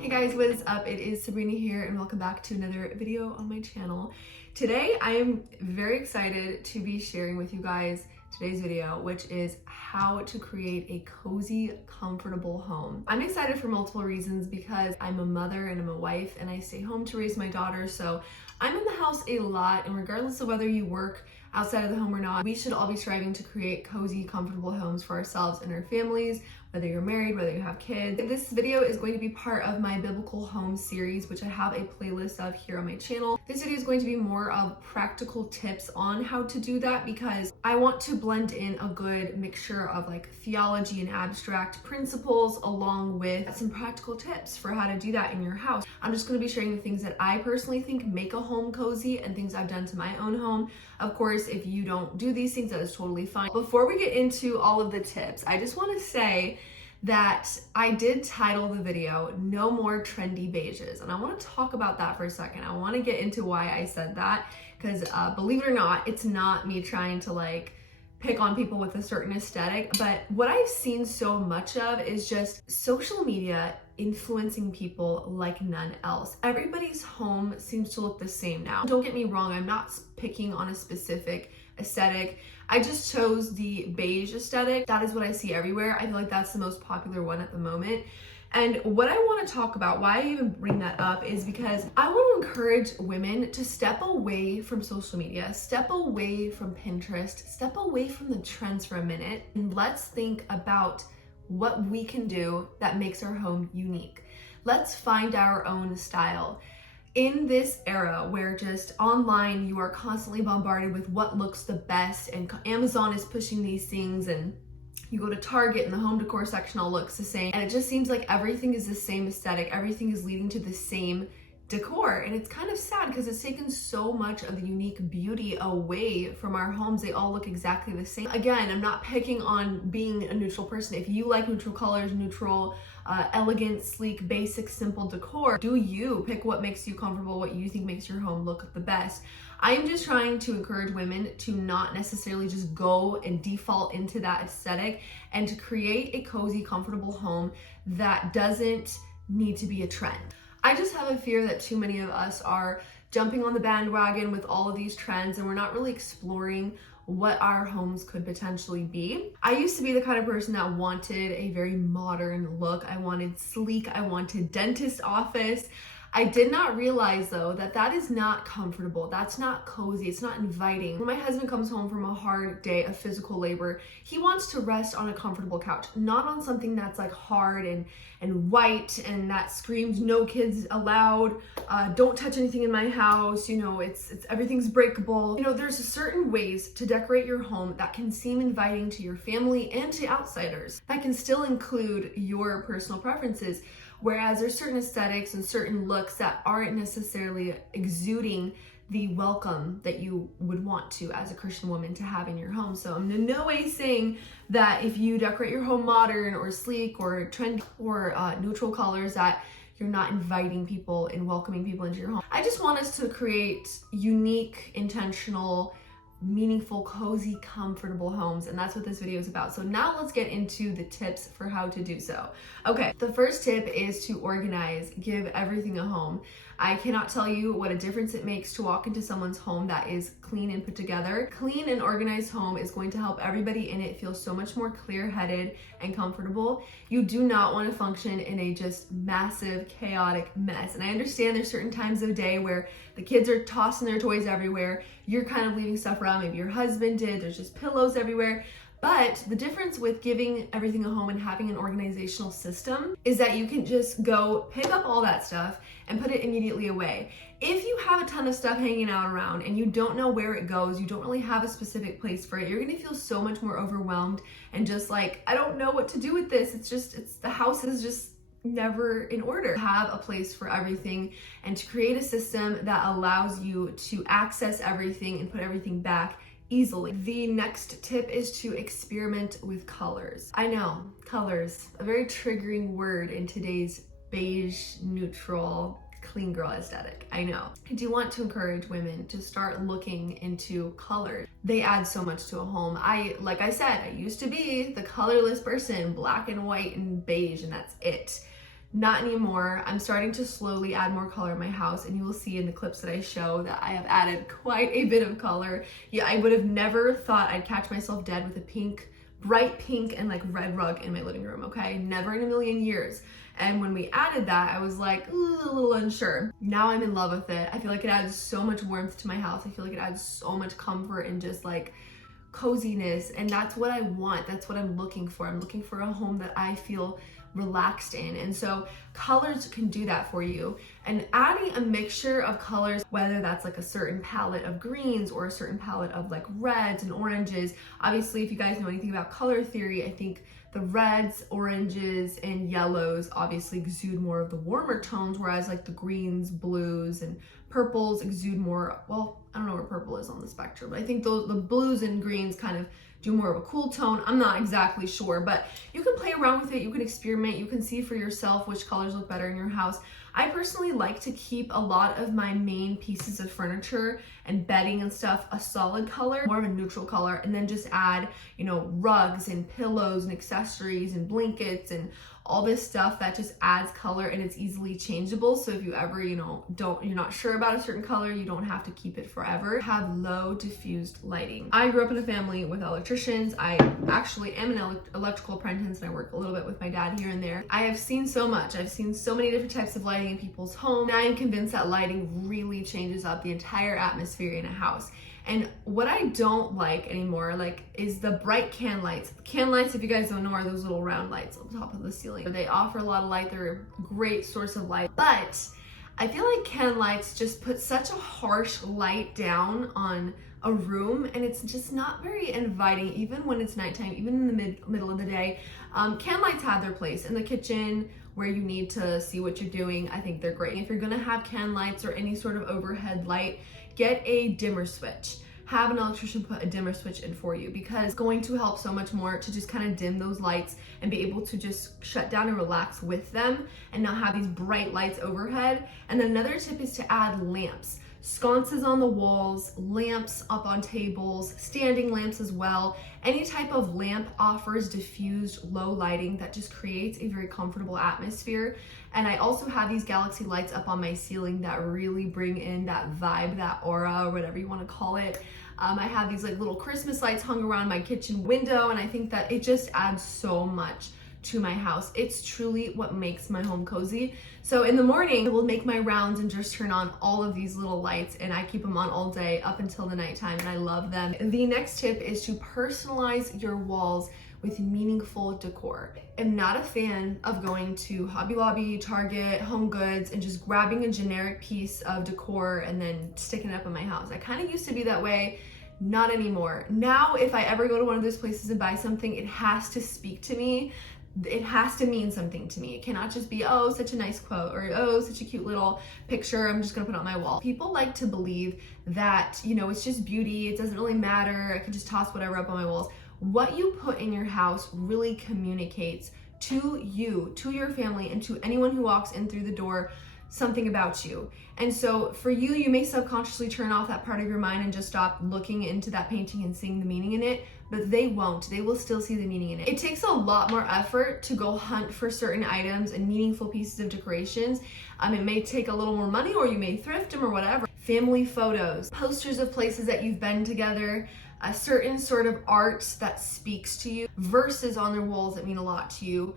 Hey guys, what is up? It is Sabrina here and welcome back to another video on my channel. Today I am very excited to be sharing with you guys today's video, which is how to create a cozy, comfortable home. I'm excited for multiple reasons because I'm a mother and I'm a wife and I stay home to raise my daughter, so I'm in the house a lot, and regardless of whether you work outside of the home or not, we should all be striving to create cozy, comfortable homes for ourselves and our families, whether you're married, whether you have kids. This video is going to be part of my biblical home series, which I have a playlist of here on my channel. This video is going to be more of practical tips on how to do that because I want to blend in a good mixture of like theology and abstract principles along with some practical tips for how to do that in your house. I'm just going to be sharing the things that I personally think make a home cozy and things I've done to my own home. Of course, if you don't do these things, that is totally fine. Before we get into all of the tips, I just want to say that I did title the video "No More Trendy Beiges," and I want to talk about that for a second. I want to get into why I said that because believe it or not, it's not me trying to like pick on people with a certain aesthetic, but what I've seen so much of is just social media influencing people like none else. Everybody's home seems to look the same now. Don't get me wrong, I'm not picking on a specific aesthetic. I just chose the beige aesthetic. That is what I see everywhere. I feel like that's the most popular one at the moment. And what I want to talk about, why I even bring that up, is because I want to encourage women to step away from social media, step away from Pinterest, step away from the trends for a minute, and let's think about what we can do that makes our home unique. Let's find our own style. In this era where just online you are constantly bombarded with what looks the best, and Amazon is pushing these things, and you go to Target and the home decor section all looks the same, and it just seems like everything is the same aesthetic, everything is leading to the same decor, and it's kind of sad because it's taken so much of the unique beauty away from our homes. They all look exactly the same. Again, I'm not picking on being a neutral person. If you like neutral colors, neutral, elegant, sleek, basic, simple decor, do you pick what makes you comfortable, what you think makes your home look the best. I am just trying to encourage women to not necessarily just go and default into that aesthetic and to create a cozy, comfortable home that doesn't need to be a trend. I just have a fear that too many of us are jumping on the bandwagon with all of these trends and we're not really exploring what our homes could potentially be. I used to be the kind of person that wanted a very modern look. I wanted sleek, I wanted dentist office. I did not realize though that that is not comfortable. That's not cozy. It's not inviting. When my husband comes home from a hard day of physical labor, he wants to rest on a comfortable couch, not on something that's like hard and white and that screams no kids allowed, don't touch anything in my house, you know, it's everything's breakable. You know, there's certain ways to decorate your home that can seem inviting to your family and to outsiders that can still include your personal preferences. Whereas there's certain aesthetics and certain looks that aren't necessarily exuding the welcome that you would want to as a Christian woman to have in your home. So I'm in no way saying that if you decorate your home modern or sleek or trendy or neutral colors that you're not inviting people and welcoming people into your home. I just want us to create unique, intentional, meaningful, cozy, comfortable homes, and that's what this video is about. So now let's get into the tips for how to do so. Okay, the first tip is to organize, give everything a home. I cannot tell you what a difference it makes to walk into someone's home that is clean and put together. Clean and organized home is going to help everybody in it feel so much more clear-headed and comfortable. You do not want to function in a just massive, chaotic mess. And I understand there's certain times of day where the kids are tossing their toys everywhere. You're kind of leaving stuff around. Maybe your husband did. There's just pillows everywhere. But the difference with giving everything a home and having an organizational system is that you can just go pick up all that stuff and put it immediately away. If you have a ton of stuff hanging out around and you don't know where it goes, you don't really have a specific place for it, you're gonna feel so much more overwhelmed and just like, I don't know what to do with this. The house is just never in order. Have a place for everything and to create a system that allows you to access everything and put everything back easily. The next tip is to experiment with colors. I know, colors, a very triggering word in today's beige, neutral, clean girl aesthetic. I know. I do want to encourage women to start looking into colors. They add so much to a home. Like I said, I used to be the colorless person, black and white and beige, and that's it. Not anymore. I'm starting to slowly add more color in my house, and you will see in the clips that I show that I have added quite a bit of color. Yeah, I would have never thought I'd catch myself dead with a pink, bright pink and like red rug in my living room, okay? Never in a million years. And when we added that, I was like, ooh, a little unsure. Now I'm in love with it. I feel like it adds so much warmth to my house. I feel like it adds so much comfort and just like coziness. And that's what I want. That's what I'm looking for. I'm looking for a home that I feel relaxed in. And so colors can do that for you. And adding a mixture of colors, whether that's like a certain palette of greens or a certain palette of like reds and oranges. Obviously, if you guys know anything about color theory, I think the reds, oranges, and yellows obviously exude more of the warmer tones, whereas like the greens, blues, and purples exude more, well, I don't know where purple is on the spectrum, but I think the blues and greens kind of do more of a cool tone. I'm not exactly sure, but you can play around with it, you can experiment, you can see for yourself which colors look better in your house. I personally like to keep a lot of my main pieces of furniture and bedding and stuff a solid color, more of a neutral color, and then just add, you know, rugs and pillows and accessories and blankets and all this stuff that just adds color, and it's easily changeable. So if you ever, you know, you're not sure about a certain color, you don't have to keep it forever. Have low diffused lighting. I grew up in a family with electricians. I actually am an electrical apprentice, and I work a little bit with my dad here and there. I have seen so much. I've seen so many different types of lighting in people's homes, and I am convinced that lighting really changes up the entire atmosphere in a house. And what I don't like anymore, like, is the bright can lights. Can lights, if you guys don't know, are those little round lights on top of the ceiling. They offer a lot of light. They're a great source of light. But I feel like can lights just put such a harsh light down on a room, and it's just not very inviting, even when it's nighttime, even in the middle of the day. Can lights have their place in the kitchen where you need to see what you're doing. I think they're great. If you're gonna have can lights or any sort of overhead light, get a dimmer switch. Have an electrician put a dimmer switch in for you, because it's going to help so much more to just kind of dim those lights and be able to just shut down and relax with them and not have these bright lights overhead. And then another tip is to add lamps. Sconces on the walls, lamps up on tables, standing lamps as well. Any type of lamp offers diffused low lighting that just creates a very comfortable atmosphere. And I also have these galaxy lights up on my ceiling that really bring in that vibe, that aura, or whatever you want to call it. I have these like little Christmas lights hung around my kitchen window, and I think that it just adds so much to my house. It's truly what makes my home cozy. So in the morning, I will make my rounds and just turn on all of these little lights, and I keep them on all day up until the nighttime, and I love them. The next tip is to personalize your walls with meaningful decor. I'm not a fan of going to Hobby Lobby, Target, Home Goods, and just grabbing a generic piece of decor and then sticking it up in my house. I kind of used to be that way. Not anymore. Now, if I ever go to one of those places and buy something, it has to speak to me. It has to mean something to me. It cannot just be, oh, such a nice quote, or oh, such a cute little picture I'm just gonna put on my wall. People like to believe that, you know, it's just beauty, it doesn't really matter, I can just toss whatever up on my walls. What you put in your house really communicates to you, to your family, and to anyone who walks in through the door something about you. And so for you, you may subconsciously turn off that part of your mind and just stop looking into that painting and seeing the meaning in it, but they won't. They will still see the meaning in it. It takes a lot more effort to go hunt for certain items and meaningful pieces of decorations. It may take a little more money, or you may thrift them or whatever. Family photos, posters of places that you've been together, a certain sort of art that speaks to you, verses on their walls that mean a lot to you.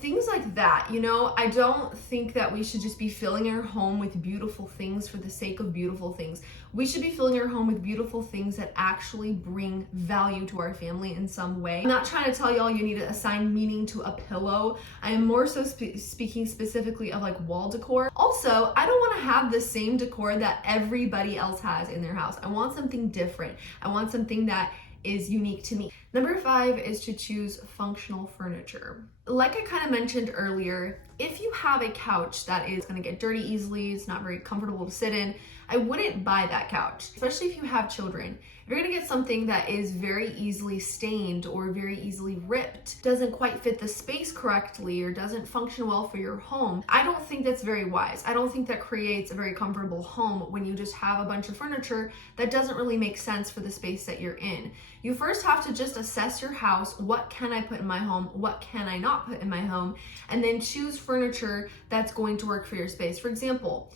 Things like that, you know. I don't think that we should just be filling our home with beautiful things for the sake of beautiful things. We should be filling our home with beautiful things that actually bring value to our family in some way. I'm not trying to tell y'all you need to assign meaning to a pillow. I am more so speaking specifically of like wall decor. Also, I don't want to have the same decor that everybody else has in their house. I want something different. I want something that is unique to me. Number 5 is to choose functional furniture. Like I kind of mentioned earlier, if you have a couch that is going to get dirty easily, it's not very comfortable to sit in, I wouldn't buy that couch, especially if you have children. If you're going to get something that is very easily stained or very easily ripped, doesn't quite fit the space correctly, or doesn't function well for your home, I don't think that's very wise. I don't think that creates a very comfortable home when you just have a bunch of furniture that doesn't really make sense for the space that you're in. You first have to just assess your house. What can I put in my home? What can I not put in my home? And then choose furniture that's going to work for your space. For example,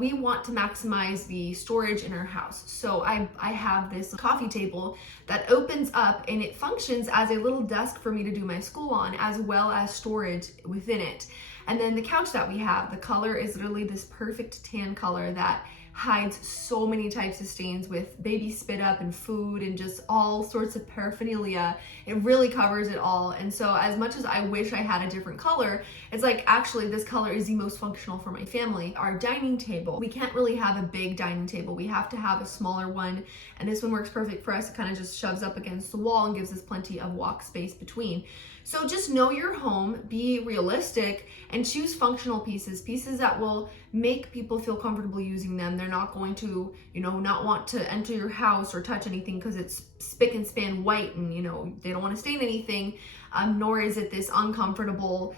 we want to maximize the storage in our house. So I have this coffee table that opens up and it functions as a little desk for me to do my school on, as well as storage within it. And then the couch that we have, the color is literally this perfect tan color that hides so many types of stains with baby spit up and food and just all sorts of paraphernalia. It really covers it all. And so as much as I wish I had a different color, it's like, actually this color is the most functional for my family. Our dining table, we can't really have a big dining table. We have to have a smaller one. And this one works perfect for us. It kind of just shoves up against the wall and gives us plenty of walk space between. So just know your home, be realistic, and choose functional pieces that will make people feel comfortable using them. They're not going to, not want to enter your house or touch anything because it's spick and span white and, they don't want to stain anything, nor is it this uncomfortable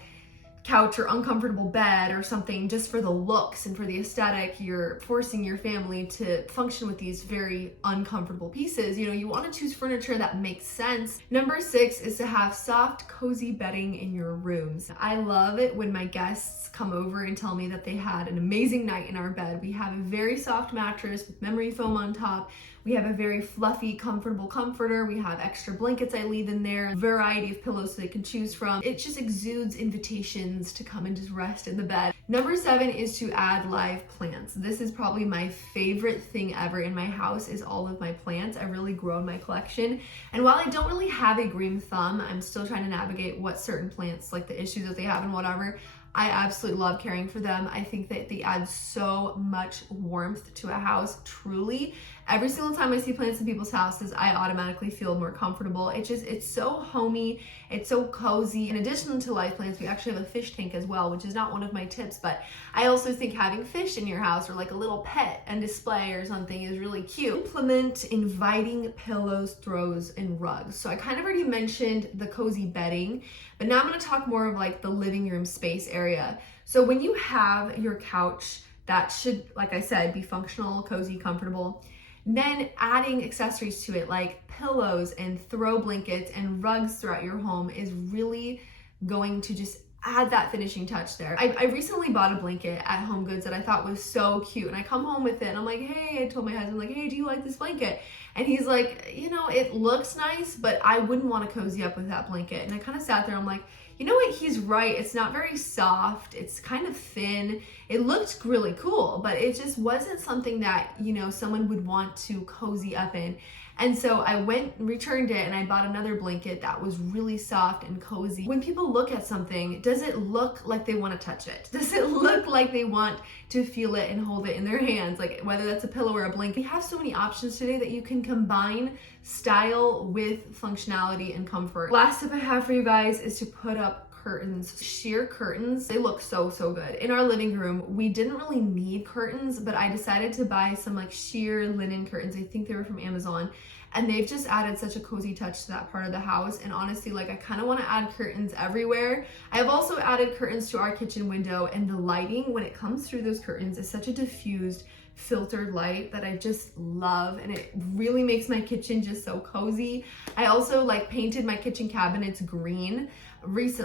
couch or uncomfortable bed or something just for the looks and for the aesthetic. You're forcing your family to function with these very uncomfortable pieces. You want to choose furniture that makes sense. Number 6 is to have soft, cozy bedding in your rooms. I love it when my guests come over and tell me that they had an amazing night in our bed. We have a very soft mattress with memory foam on top. We have a very fluffy, comfortable comforter. We have extra blankets I leave in there, a variety of pillows so they can choose from. It just exudes invitations to come and just rest in the bed. Number 7 is to add live plants. This is probably my favorite thing ever in my house, is all of my plants. I really grown my collection. And while I don't really have a green thumb, I'm still trying to navigate what certain plants, like the issues that they have and whatever, I absolutely love caring for them. I think that they add so much warmth to a house, truly. Every single time I see plants in people's houses, I automatically feel more comfortable. It's so homey, it's so cozy. In addition to live plants, we actually have a fish tank as well, which is not one of my tips, but I also think having fish in your house or like a little pet and display or something is really cute. Implement inviting pillows, throws, and rugs. So I kind of already mentioned the cozy bedding, but now I'm gonna talk more of like the living room space area. So when you have your couch, that should, like I said, be functional, cozy, comfortable. Then adding accessories to it like pillows and throw blankets and rugs throughout your home is really going to just add that finishing touch there. I recently bought a blanket at Home Goods that I thought was so cute, and I come home with it and I'm like, hey, I told my husband, like, hey, do you like this blanket? And he's like, it looks nice, but I wouldn't want to cozy up with that blanket. And I kind of sat there, I'm like, you know what, he's right. It's not very soft. It's kind of thin. It looked really cool, but it just wasn't something that, someone would want to cozy up in. And so I went and returned it and I bought another blanket that was really soft and cozy. When people look at something, does it look like they want to touch it? Does it look like they want to feel it and hold it in their hands? Like whether that's a pillow or a blanket. We have so many options today that you can combine style with functionality and comfort. Last tip I have for you guys is to put up curtains. Sheer curtains, they look so good. In our living room, we didn't really need curtains, but I decided to buy some like sheer linen curtains. I think they were from Amazon, and they've just added such a cozy touch to that part of the house. And honestly, like I kind of want to add curtains everywhere. I have also added curtains to our kitchen window, and the lighting when it comes through those curtains is such a diffused, filtered light that I just love, and it really makes my kitchen just so cozy. I also like painted my kitchen cabinets green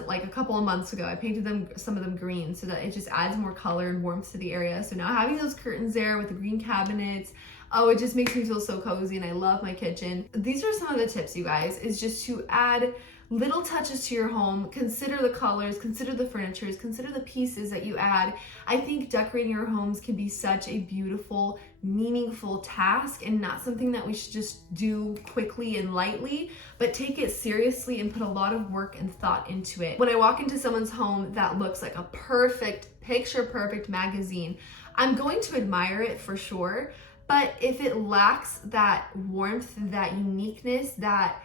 like a couple of months ago. I painted some of them green so that it just adds more color and warmth to the area. So now having those curtains there with the green cabinets, oh, it just makes me feel so cozy, and I love my kitchen. These are some of the tips, you guys, is just to add little touches to your home. Consider the colors, consider the furnitures, consider the pieces that you add. I think decorating your homes can be such a beautiful, meaningful task, and not something that we should just do quickly and lightly, but take it seriously and put a lot of work and thought into it. When I walk into someone's home that looks like a perfect, picture-perfect magazine, I'm going to admire it for sure, but if it lacks that warmth, that uniqueness, that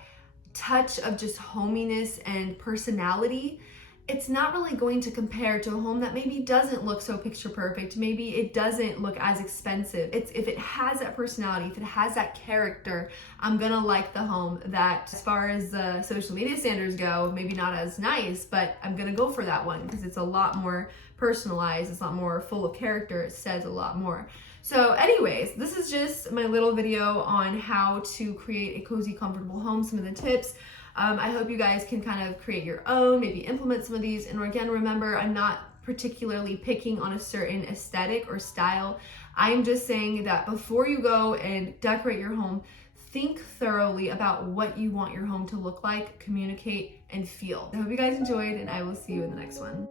touch of just hominess and personality, it's not really going to compare to a home that maybe doesn't look so picture perfect. Maybe it doesn't look as expensive. If it has that personality, if it has that character, I'm gonna like the home that, as far as the social media standards go, maybe not as nice, but I'm gonna go for that one because it's a lot more personalized, it's a lot more full of character, it says a lot more. So anyways, this is just my little video on how to create a cozy, comfortable home, some of the tips. I hope you guys can kind of create your own, maybe implement some of these. And again, remember, I'm not particularly picking on a certain aesthetic or style. I'm just saying that before you go and decorate your home, think thoroughly about what you want your home to look like, communicate, and feel. I hope you guys enjoyed, and I will see you in the next one.